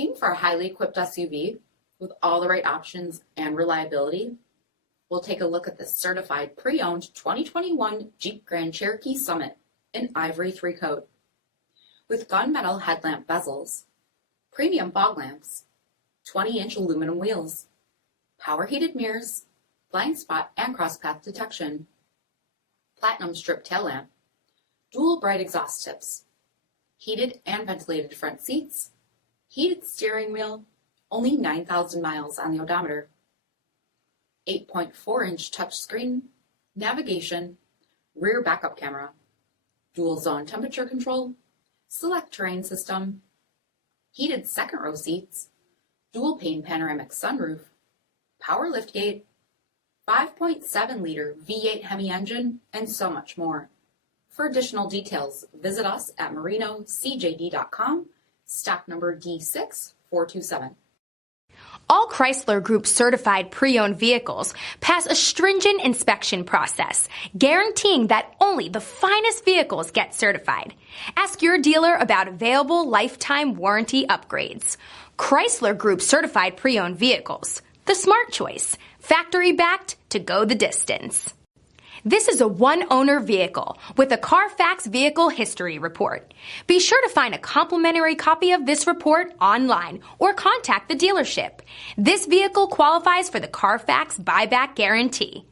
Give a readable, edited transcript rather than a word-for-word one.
Looking for a highly equipped SUV with all the right options and reliability? We'll take a look at the certified pre-owned 2021 Jeep Grand Cherokee Summit in Ivory 3 Coat. With gunmetal headlamp bezels, premium fog lamps, 20-inch aluminum wheels, power heated mirrors, blind spot and crosspath detection, platinum strip tail lamp, dual bright exhaust tips, heated and ventilated front seats, heated steering wheel, only 9,000 miles on the odometer, 8.4-inch touchscreen, navigation, rear backup camera, dual zone temperature control, SELEC-TERRAIN system, heated second row seats, dual pane panoramic sunroof, power liftgate, 5.7-liter V8 HEMI engine, and so much more. For additional details, visit us at marinocjd.com, stock number D6427. All Chrysler Group certified pre-owned vehicles pass a stringent inspection process, guaranteeing that only the finest vehicles get certified. Ask your dealer about available lifetime warranty upgrades. Chrysler Group certified pre-owned vehicles, the smart choice, factory backed to go the distance. This is a one-owner vehicle with a CARFAX vehicle history report. Be sure to find a complimentary copy of this report online or contact the dealership. This vehicle qualifies for the CARFAX buyback guarantee.